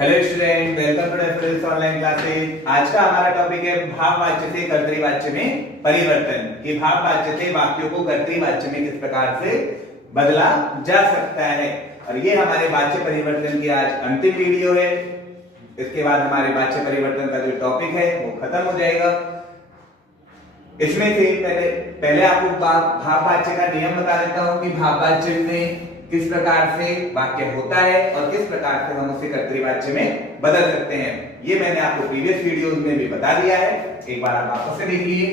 Hello student, welcome to reference online classes. आज का हमारा टॉपिक है भाववाच्य से कर्तृवाच्य में परिवर्तन। कि भाववाच्य से वाक्यों को कर्तृवाच्य में किस प्रकार से बदला जा सकता है। और ये हमारे वाच्य परिवर्तन की आज अंतिम वीडियो है। इसके बाद हमारे वाच्य परिवर्तन का जो टॉपिक है वो खत्म हो जाएगा। इसमें से पहले आपको भाववाच्य का नियम बता देता हूं कि भाववाच्य में किस प्रकार से वाक्य होता है और किस प्रकार से हम उसे कर्तृवाच्य में बदल सकते हैं। ये मैंने आपको प्रीवियस वीडियोस में भी बता दिया है, एक बार आप वापस से देख लीजिए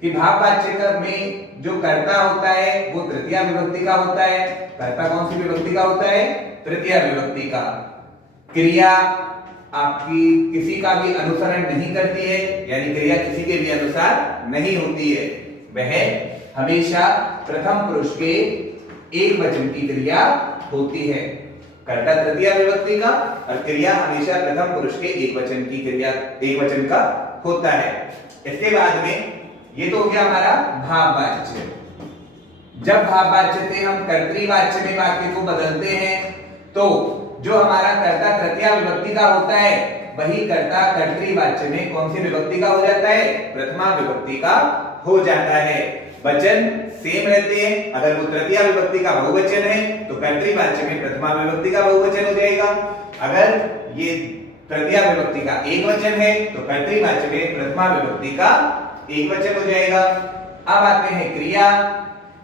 कि भाववाच्य में जो कर्ता होता है वो तृतीया विभक्ति का होता है। कर्ता कौन सी विभक्ति का होता है? तृतीया विभक्ति का। क्रिया आपकी किसी का भी अनुसरण नहीं करती है, यानी क्रिया किसी के भी अनुसार नहीं होती है। वह हमेशा प्रथम पुरुष के एक वचन की क्रिया होती है। कर्ता तृतीया विभक्ति का और क्रिया हमेशा प्रथम पुरुष के एक वचन की क्रिया एक वचन का होता है। इसके बाद में ये तो हो गया हमारा भाववाच्य। जब भाववाच्य से हम कर्तृवाच्य में वाक्य को बदलते हैं तो जो हमारा कर्ता तृतीया विभक्ति का होता है वही कर्ता कर्तृवाच्य में कौन सी विभक्ति का हो जाता है? प्रथमा विभक्ति का हो जाता है। वचन सेम रहते हैं। अगर वो तृतीया विभक्ति का बहुवचन है तो कर्तृवाच्य में प्रथमा विभक्ति का बहुवचन हो जाएगा। अगर ये तृतीया विभक्ति का एक वचन है तो कर्तृवाच्य में प्रथमा विभक्ति का एक वचन हो जाएगा। अब आते हैं क्रिया।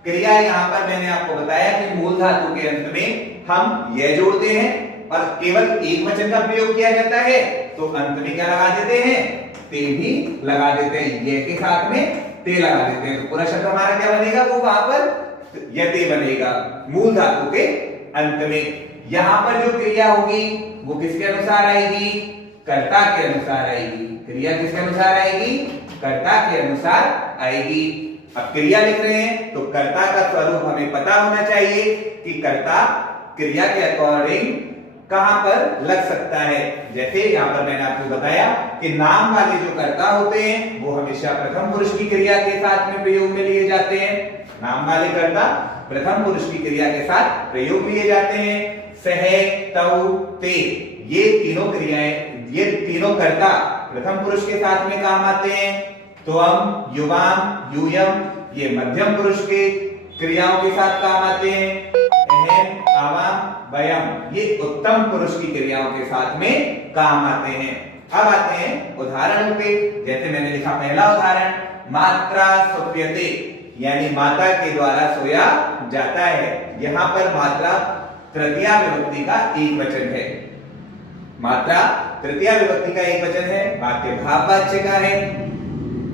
क्रिया यहाँ पर मैंने आपको बताया कि मूल धातु के अंत में हम यह जोड़ते हैं और केवल एक वचन का प्रयोग किया जाता है तो अंत में क्या लगा देते हैं? ते भी लगा देते हैं। ये के साथ में ते लगा देते हैं तो पूरा शब्द हमारा क्या बनेगा? वो वहां पर यते बनेगा मूल धातु के अंत में। यहां पर जो क्रिया होगी वो किसके अनुसार आएगी? कर्ता के अनुसार आएगी। क्रिया किसके अनुसार आएगी? कर्ता के अनुसार आएगी। अब क्रिया लिख रहे हैं तो कर्ता का स्वरूप हमें पता होना चाहिए कि कर्ता क्रिया के अकॉर्डिंग कहां पर लग सकता है। जैसे यहां पर मैंने आपको बताया कि नाम वाले जो कर्ता होते हैं वो हमेशा प्रथम पुरुष की क्रिया के साथ में प्रयोग में लिए जाते हैं। नाम वाले कर्ता प्रथम पुरुष की क्रिया के साथ प्रयोग लिए जाते हैं। सह, तौ, ते ये तीनों क्रियाएं, ये तीनों कर्ता प्रथम पुरुष के साथ में काम आते हैं। त्वम, युवाम, यूयम ये मध्यम पुरुष के क्रियाओं के साथ काम आते हैं। अहम, आवाम, वयम ये उत्तम पुरुष की क्रियाओं के साथ में काम आते हैं। अब आते हैं उदाहरण पे। जैसे मैंने लिखा पहला उदाहरण, मात्रा सुप्यते यानी माता के द्वारा सोया जाता है। यहां पर मात्रा तृतीया विभक्ति का एक वचन है। मात्रा तृतीया विभक्ति का एक वचन है, वाक्य भाववाच्य का है।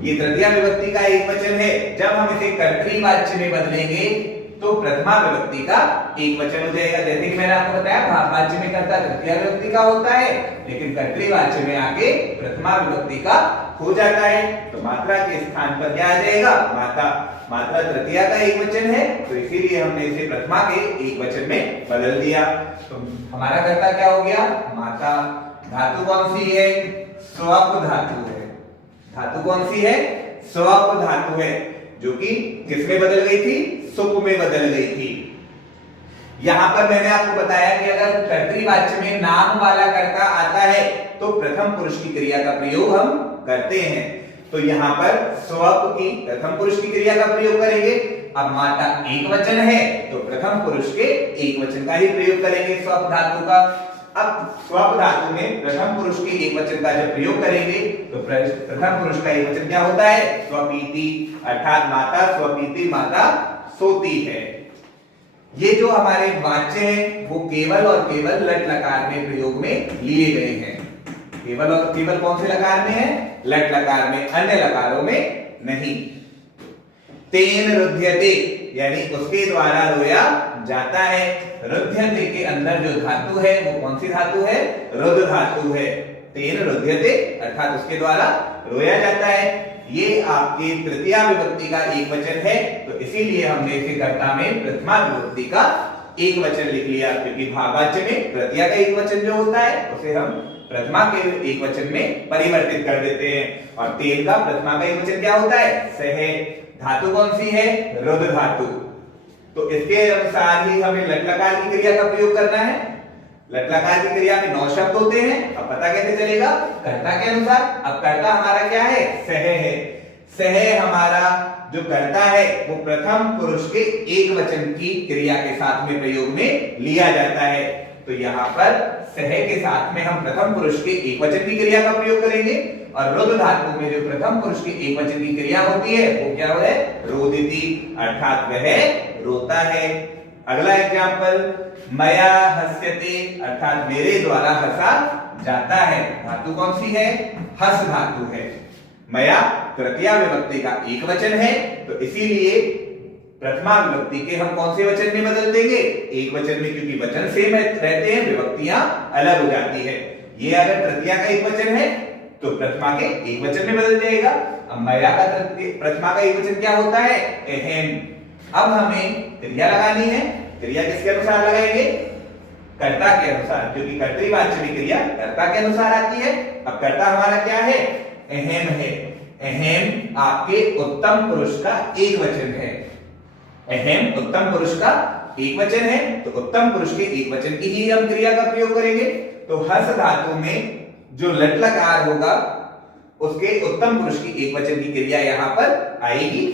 ये तृतीया विभक्ति का एक वचन है। जब हम इसे कर्तृवाच्य में बदलेंगे तो प्रथमा विभक्ति का एक वचन हो जाएगा। जैसे कि मैंने आपको बताया भाववाच्य में कर्ता तृतीया विभक्ति का होता है लेकिन कर्तृवाच्य में आके प्रथमा विभक्ति का हो जाता है। तो मात्रा के स्थान पर क्या आ जाएगा? माता। मात्रा तृतीया का एक वचन है तो इसीलिए हमने इसे प्रथमा के एक वचन में बदल दिया। तो हमारा कर्ता क्या हो गया? माता। धातु कौन सी है? स्वप धातु है। धातु कौन सी है? स्वप धातु है जो कि किसमें बदल गई थी? सुप में बदल गई थी। यहां पर मैंने आपको बताया कि अगर कर्तृवाच्य में नाम वाला कर्ता आता है तो प्रथम पुरुष की क्रिया का प्रयोग हम करते हैं। तो यहां पर स्वप की प्रथम पुरुष की क्रिया का प्रयोग करेंगे। अब माता एक वचन है तो प्रथम पुरुष के एक वचन का ही प्रयोग करेंगे स्वप धातु का। अब स्वप धातु में प्रथम पुरुष के एक वचन का जब प्रयोग करेंगे तो प्रथम पुरुष का एक वचन क्या होता है? स्वपीति, अर्थात माता स्वपीति, माता सोती है। ये जो हमारे वाच्य हैं वो केवल और केवल लट लकार में प्रयोग में लिए गए हैं। केवल और केवल कौन से लकार में है? लट लकार में, अन्य लकारों में नहीं। तेन रुध्यते यानी उसके द्वारा रोया जाता है। रुध्यते के अंदर जो धातु है वो कौन सी धातु है? रुद्र धातु है। तेन रुध्यते अर्थात उसके द्वारा रोया जाता है। ये आपके तृतीया विभक्ति का एक वचन है तो इसीलिए हमने इसे कर्ता में प्रथमा विभक्ति का एक वचन लिख लिया, क्योंकि भाववाच्य में तृतीया का एक वचन जो होता है उसे हम प्रथमा के एक वचन में परिवर्तित कर देते हैं। और तेल का प्रथमा का एक वचन क्या होता है? सह। धातु कौन सी है? रुद्र धातु। तो इसके अनुसार ही हमें लट लकार की क्रिया का प्रयोग करना है। लट लकार की क्रिया में 9 शब्द होते हैं। अब पता कैसे चलेगा? कर्ता के अनुसार। अब कर्ता हमारा क्या है? सह है। सह हमारा जो कर्ता है वो प्रथम पुरुष के एक वचन की क्रिया के साथ में प्रयोग में लिया जाता है। तो यहाँ पर सह के साथ में हम प्रथम पुरुष के एक वचन की क्रिया का प्रयोग करेंगे और रुद्र धातु में जो प्रथम पुरुष के एक वचन की क्रिया होती है वो क्या है? रोदिति, अर्थात वह रोता है। अगला एग्जाम्पल, मया हस्यते, अर्थात मेरे द्वारा हंसा जाता है। धातु कौन सी है? हस धातु है। मया तृतीया विभक्ति का एक वचन है, तो इसीलिए प्रथमा विभक्ति के हम कौन से वचन में बदल देंगे? एक वचन में, क्योंकि वचन सेम रहते हैं, विभक्तियां अलग हो जाती है। ये अगर तृतीया का एक वचन है तो प्रथमा के एक वचन में बदल जाएगा। अब मया का प्रथमा का एक वचन क्या होता है? अहम। अब हमें क्रिया लगानी है। क्रिया किसके अनुसार लगाएंगे? कर्ता के अनुसार, क्योंकि कर्तृवाच्य में क्रिया कर्ता के अनुसार आती है। अब कर्ता हमारा क्या है? अहम है। अहम आपके उत्तम पुरुष का एक वचन है। अहम उत्तम पुरुष का एक वचन है, तो उत्तम पुरुष के एक वचन की ही हम क्रिया का प्रयोग करेंगे। तो हस धातु में जो लट लकार होगा उसके उत्तम पुरुष की एक वचन की क्रिया यहां पर आएगी।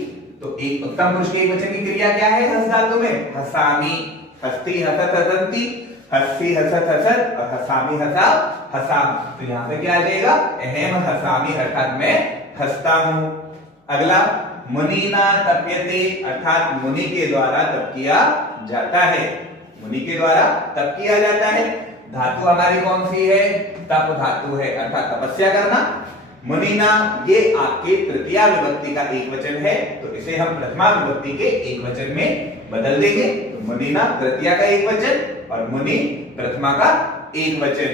तो एक उत्तम पुरुष के एक वचन की क्रिया क्या है हस धातु में? हसामी, हस्ती, हसत, हसंती, हस्ती, हसत, हसत और हसामी, हसा, हसाम। तो यहां पे क्या आ जाएगा? अहम हसामी, अर्थात मैं हंसता हूं। अगला, मुनीना तप्यते, अर्थात मुनि के द्वारा तप किया जाता है। मुनि के द्वारा तप किया जाता है। धातु हमारी कौन सी है? तप धातु है, अर्थात तपस्या करना। मुनीना ये आपके तृतीया विभक्ति का एक वचन है, तो इसे हम प्रथमा विभक्ति के एक वचन में बदल देंगे। तो मुनीना तृतीया का एक वचन और मुनि प्रथमा का एक वचन।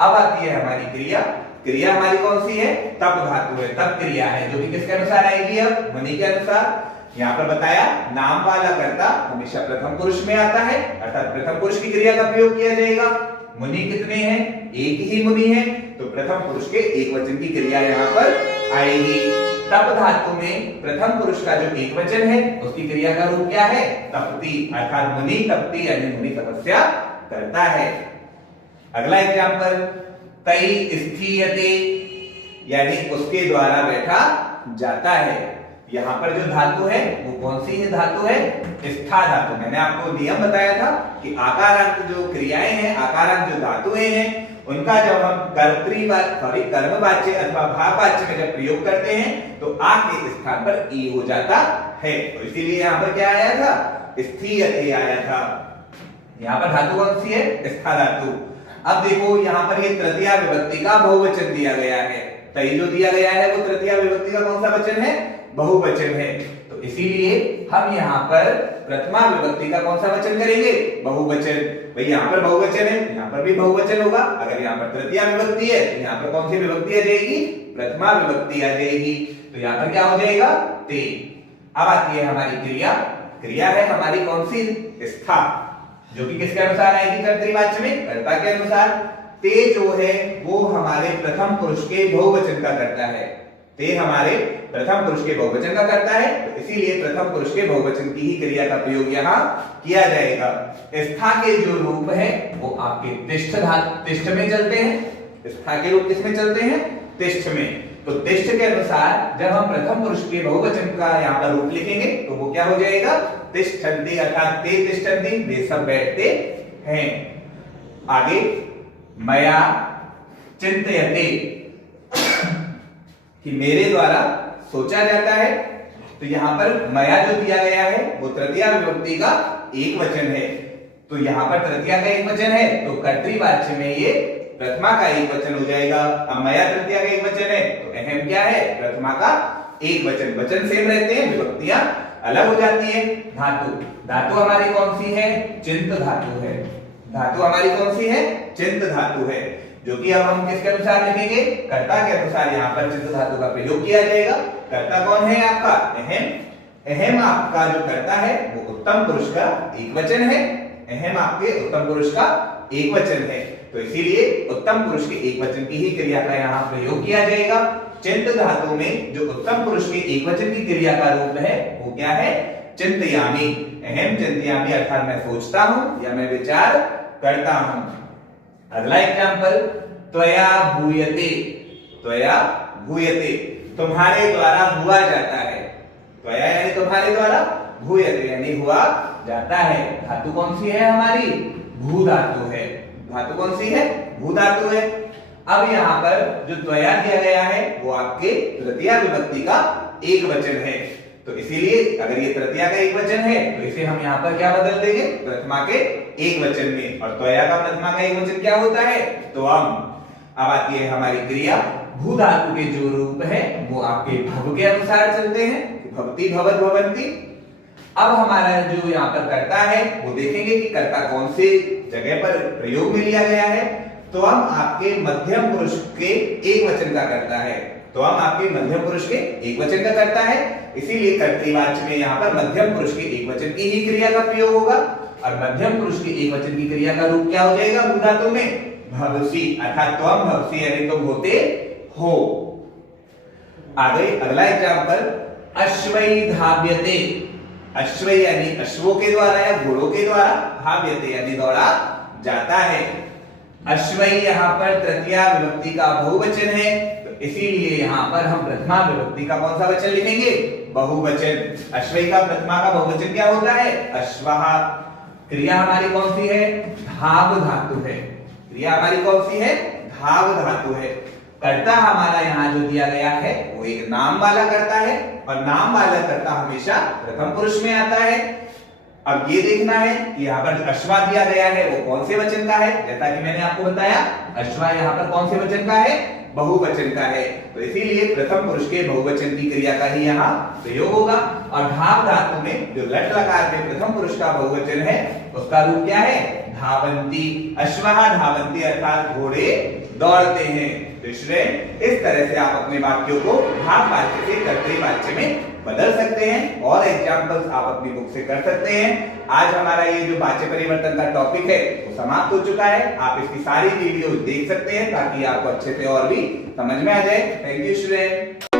अब आती है हमारी क्रिया। क्रिया हमारी कौन सी है? तप धातु है, तप क्रिया है, जो कि किसके अनुसार आएगी? अब मुनि के अनुसार। यहाँ पर बताया नाम वाला कर्ता हमेशा प्रथम पुरुष में आता है, अर्थात प्रथम पुरुष की क्रिया का प्रयोग किया जाएगा। मुनि कितने हैं? एक ही मुनि है, तो प्रथम पुरुष के एक वचन की क्रिया यहाँ पर आएगी। तप धातु में प्रथम पुरुष का जो एक वचन है उसकी क्रिया का रूप क्या है? तपती, अर्थात मुनि तपती, यानी मुनि तपस्या करता है। अगला एग्जाम्पल, तई स्थीयते, यानी उसके द्वारा बैठा जाता है। यहाँ पर जो धातु है वो कौन सी है? धातु है स्था धातु। मैंने आपको नियम बताया था कि आकारांत जो क्रियाएं हैं, आकारांत जो धातुएं हैं, उनका जब हम कर्मवाच्य अथवा भाववाच्य में जब प्रयोग करते हैं तो आ के स्थान पर ई हो जाता है। तो इसीलिए यहाँ पर क्या आया था? स्थीयते आया था। यहाँ पर धातु कौन सी है? स्था धातु। अब देखो यहाँ पर ये तृतीया विभक्ति का बहुवचन दिया गया है। तई जो दिया गया है वो तृतीया विभक्ति का कौन सा वचन है? बहुवचन है। तो इसीलिए हम यहाँ पर प्रथमा विभक्ति का कौन सा वचन करेंगे? बहुवचन। भाई यहाँ पर बहुवचन है, यहाँ पर भी बहुवचन होगा। अगर यहाँ पर तृतीया विभक्ति है तो यहाँ पर कौन सी विभक्ति आ जाएगी? प्रथमा विभक्ति आ जाएगी। तो यहाँ पर क्या हो जाएगा? ते। अब आती है हमारी क्रिया। क्रिया है हमारी कौन सी? स्था, जो कि किसके अनुसार आएगी? कर्तृवाच्य में, कर्ता के अनुसार। ते जो है वो हमारे प्रथम पुरुष के बहुवचन का करता है। ते हमारे प्रथम पुरुष के बहुवचन का करता है, तो इसीलिए प्रथम पुरुष के बहुवचन की ही क्रिया का प्रयोग यहाँ किया जाएगा। स्था के जो रूप है वो आपके तिष्ठ में चलते हैं। स्था के रूप किसमें चलते हैं? तिष्ठ में। तो तिष्ठ के अनुसार जब हम प्रथम पुरुष के बहुवचन का यहाँ पर रूप लिखेंगे तो वो क्या हो जाएगा? तिष्ठन्ति, अर्थात ते तिष्ठन्ति, वे सब बैठते हैं। आगे, मया चिंतयते, कि मेरे द्वारा सोचा जाता है। तो यहाँ पर मया जो दिया गया है वो तृतीया विभक्ति का एक वचन है। तो यहाँ पर तृतीया का एक वचन है, तो कर्तृवाच्य में ये प्रथमा का एक वचन हो जाएगा। अब मया तृतीया का एक वचन है, तो अहम क्या है? प्रथमा का एक वचन। वचन सेम रहते हैं, विभक्तियां अलग हो जाती है। धातु हमारी कौन सी है? चिंत धातु है। धातु हमारी कौन सी है? चिंत धातु है, जो कि अब हम किसके अनुसार लिखेंगे? कर्ता के अनुसार यहाँ पर चिंत धातु का प्रयोग किया जाएगा। कर्ता कौन है आपका? अहम। अहम आपका जो कर्ता है वो उत्तम पुरुष का एक वचन है। अहम आपके उत्तम पुरुष का एक वचन है, तो इसीलिए उत्तम पुरुष के एक वचन की ही क्रिया का यहाँ प्रयोग किया जाएगा। चिंत धातु में जो उत्तम पुरुष के एक वचन की क्रिया का रूप है वो क्या है? चिंतयामि। अहम चिंतयामि, अर्थात मैं सोचता हूं या मैं विचार करता हूं। अगला एग्जांपल, त्वया भूयते, त्वया भूयते, तुम्हारे द्वारा हुआ जाता है। त्वया यानी तुम्हारे द्वारा, भूयते यानी हुआ जाता है। धातु कौन सी है हमारी? भू धातु है। धातु कौन सी है? भू धातु है। अब यहाँ पर जो त्वया दिया गया है वो आपके तृतीया विभक्ति का एक वचन है, तो इसीलिए अगर ये तृतीया का एक वचन है तो इसे हम यहाँ पर क्या बदल देंगे? प्रथमा के एक वचन में। और त्वया का प्रथमा का एक वचन क्या होता है? त्वम। अब आती है हमारी क्रिया। भू धातु के जो रूप है वो आपके भव के अनुसार चलते हैं, भवती, भवत, भवंती। अब हमारा जो यहाँ पर कर्ता है वो देखेंगे कि कर्ता कौन से जगह पर प्रयोग में लिया गया है। तो हम आपके मध्यम पुरुष के एक वचन का कर्ता है, तो हम आपके मध्यम पुरुष के एक वचन का करता है, इसीलिए कर्तृवाच्य में यहाँ पर मध्यम पुरुष के एक वचन की ही क्रिया का प्रयोग होगा। और मध्यम पुरुष के एक वचन की क्रिया का रूप क्या हो जाएगा भू धातु में? भवसी, अर्थात त्वम भवसी यानी तुम होते हो। आगे अगला एग्जांपल, अश्वई धाव्यते। अश्वई यानी अश्वों के द्वारा या घोड़ों के द्वारा, धाव्यते यानी दौड़ा जाता है। अश्वई यहाँ पर तृतीया विभक्ति का बहुवचन है, तो इसीलिए यहाँ पर हम प्रथमा विभक्ति का कौन सा वचन लिखेंगे? बहुवचन। अश्वई का प्रथमा का बहुवचन क्या होता है? अश्वः। क्रिया हमारी कौन सी है? धाव धातु है। क्रिया हमारी कौन सी है? धाव धातु है। कर्ता हमारा यहाँ जो दिया गया है वो एक नाम वाला कर्ता है, और नाम वाला कर्ता हमेशा प्रथम पुरुष में आता है। अब ये देखना है कि यहाँ पर अश्वा दिया गया है वो कौन से वचन का है। जैसा कि मैंने आपको बताया, अश्वा यहाँ पर कौन से वचन का है? बहुवचन का है, तो इसीलिए प्रथम पुरुष के बहुवचन की क्रिया का ही यहाँ प्रयोग होगा। और धाव धातु में जो लट लकार में प्रथम पुरुष का बहुवचन है उसका रूप क्या है? धावंती। अश्वः धावंती अर्थात घोड़े दौड़ते हैं। तो स्टूडेंट, इस तरह से आप अपने वाक्यों को भाव वाच्य से कर्तृवाच्य में बदल सकते हैं, और एग्जांपल्स आप अपनी बुक से कर सकते हैं। आज हमारा ये जो वाच्य परिवर्तन का टॉपिक है वो समाप्त हो चुका है। आप इसकी सारी वीडियो देख सकते हैं ताकि आपको अच्छे से और भी समझ में आ जाए। Thank you student.